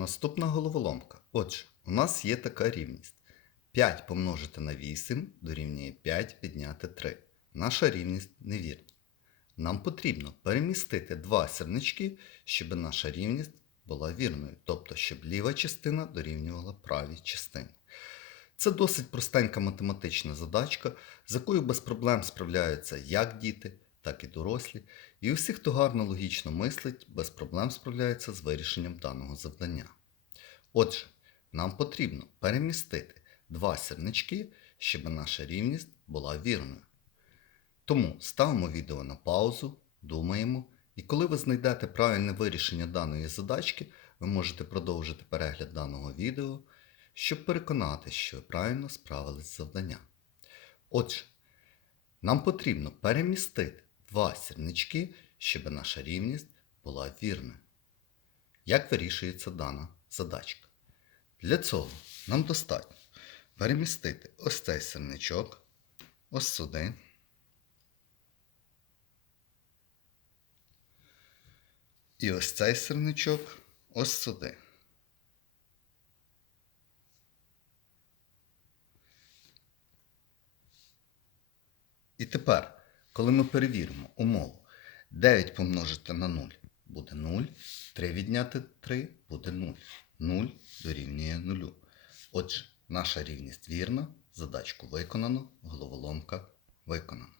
Наступна головоломка. Отже, у нас є така рівність. 5 помножити на 8 дорівнює 5 відняти 3. Наша рівність невірна. Нам потрібно перемістити два сірнички, щоб наша рівність була вірною, тобто, щоб ліва частина дорівнювала правій частині. Це досить простенька математична задачка, з якою без проблем справляються як діти, так і дорослі, і усі, хто гарно логічно мислить, без проблем справляються з вирішенням даного завдання. Отже, нам потрібно перемістити два сірнички, щоб наша рівність була вірною. Тому ставимо відео на паузу, думаємо, і коли ви знайдете правильне вирішення даної задачки, ви можете продовжити перегляд даного відео, щоб переконати, що ви правильно справились з завданням. Отже, нам потрібно перемістити два сірнички, щоб наша рівність була вірною. Як вирішується дана задачка? Для цього нам достатньо перемістити ось цей сірничок ось сюди. І ось цей сирничок ось сюди. І тепер, коли ми перевіримо умову, 9 помножити на 0 буде 0, 3 відняти 3 буде 0. 0 дорівнює 0. Отже, наша рівність вірна, задачку виконано, головоломка виконана.